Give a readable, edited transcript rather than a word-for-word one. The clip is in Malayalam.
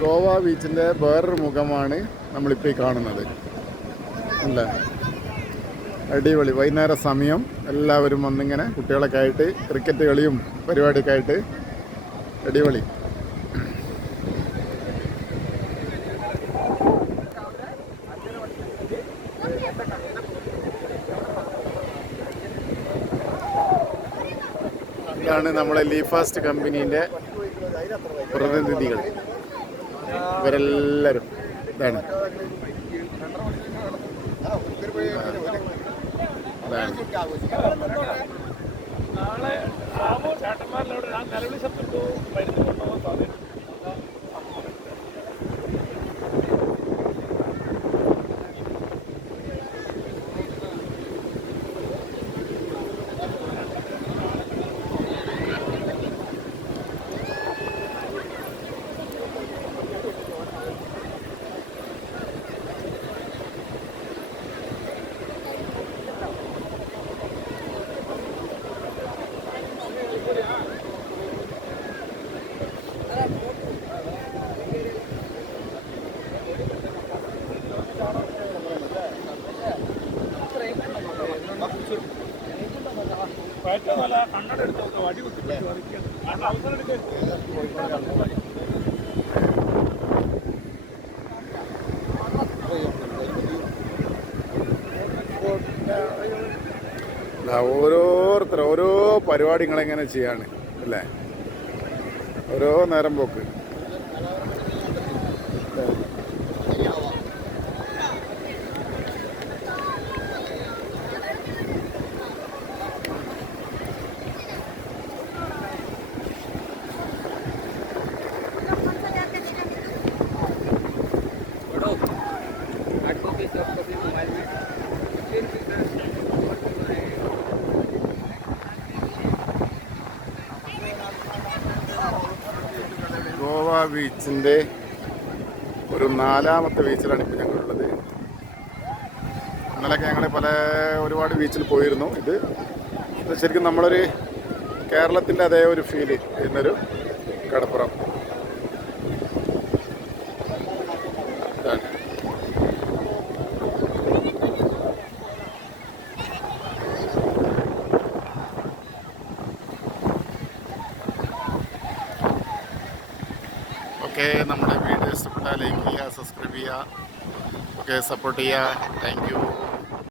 ഗോവ ബീച്ചിൻ്റെ വേറൊരു മുഖമാണ് നമ്മളിപ്പോൾ ഈ കാണുന്നത്. അല്ല, അടിപൊളി. വൈകുന്നേര സമയം എല്ലാവരും വന്നിങ്ങനെ കുട്ടികളൊക്കെ ആയിട്ട് ക്രിക്കറ്റ് കളിയും പരിപാടിയൊക്കെ ആയിട്ട് അടിപൊളി. ഇതാണ് നമ്മളെ ലീഫാസ്റ്റ് കമ്പനീൻ്റെ പ്രതിനിധികൾ. ഇവരെല്ലാവരും ഇതാണ്. ഓരോരുത്തർ ഓരോ പരിപാടികളെങ്ങനെ ചെയ്യാണ് അല്ലേ, ഓരോ നേരം പോക്ക്. ഗോവ ബീച്ചിൻ്റെ ഒരു 4ാമത്തെ ബീച്ചിലാണ് ഇപ്പോൾ ഞങ്ങളുള്ളത്. ഇന്നലെയൊക്കെ ഞങ്ങൾ ഒരുപാട് ബീച്ചിൽ പോയിരുന്നു. ഇത് ശരിക്കും നമ്മളൊരു കേരളത്തിൻ്റെ അതേ ഒരു ഫീല് ചെയ്യുന്നൊരു കടപ്പുറം ഇതാണ്. ഓക്കെ, നമ്മുടെ വീഡിയോ ഇഷ്ടപ്പെട്ടാൽ ലൈക്ക് ചെയ്യുക, സബ്സ്ക്രൈബ് ചെയ്യുക, ഓക്കെ, സപ്പോർട്ട് ചെയ്യുക. Thank you.